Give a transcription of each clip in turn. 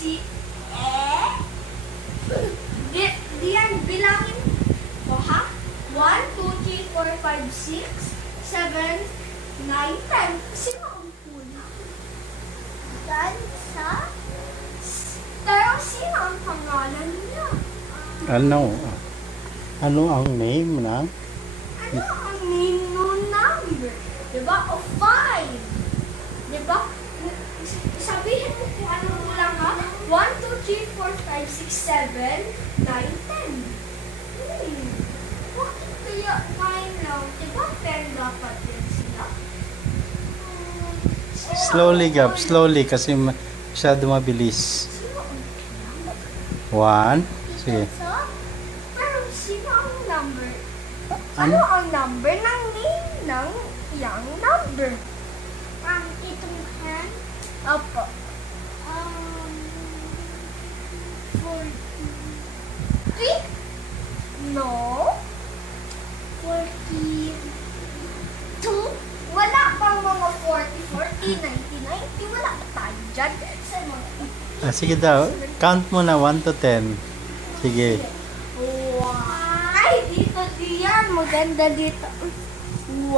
si diyan bilangin ko ha. 1, 2, 3, 4, 5, 6, 7, 9, 10. Sino ang una? Dan sa... Pero sino ang pangalan niya? Ano? Ano ang name ng? Ano ang name ng number? Diba? O 5. Diba? Sabihin mo kung ano mo lang ha. 1, 2, 3, 4, 5, 6, 7, 9, 10. Bakit kaya 9 lang? Diba 10 dapat din sila? Slowly, Gab. Slowly kasi masyado mabilis. Sino ang 1. Sige. Pero sino ang number? Ano? Ano ang number ng name ng young number? Itong hand? Opo. 40? No. 42? Wala pang mga 40, 40, 90, 90. Wala pa tayo dyan. Sa mga Sige daw. Count mo na 1 to 10. Sige. wow. Ay, dito diyan. Maganda dito. 1, 2,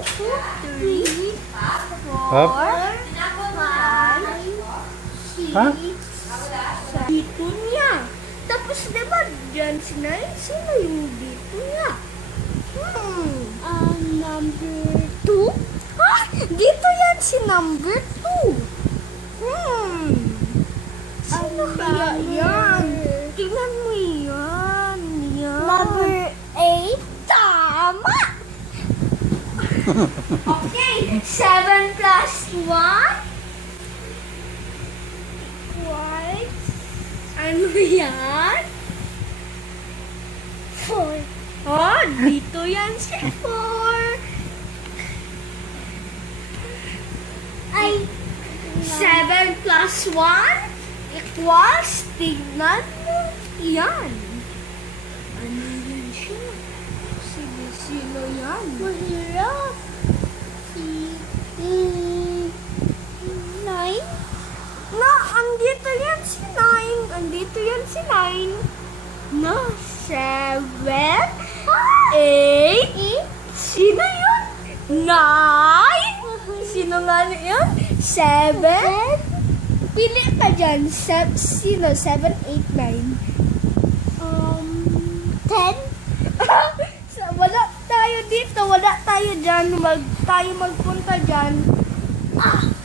3, 4, 5, 6, Ha? dito niya. Tapos diba dyan si Nay? Sino yung dito niya? Number 2? Ah, dito yan si number 2. Sino kaya yan? Tingnan mo yan. Number 8? Tama! Okay, 7 plus 1? What? Ano yan? 4. Oh, dito yan si 4. Ay, 7 plus 1 equals, tignan mo yan. Ano yan siya? Sino yan? Mahirap. Si 9? Na, andito yan si 9. Andito yan si 9. Na, 7, 8. Sino yun? 9? Sino nga yun? 7? Pili ka dyan. Sino? 7, 8, 9. 10? Wala tayo dito. Wala tayo dyan. Tayo magpunta dyan.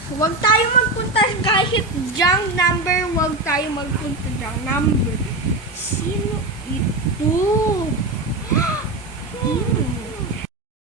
Huwag tayo magpunta kahit junk number. Huwag tayo magpunta junk number. Sino ito?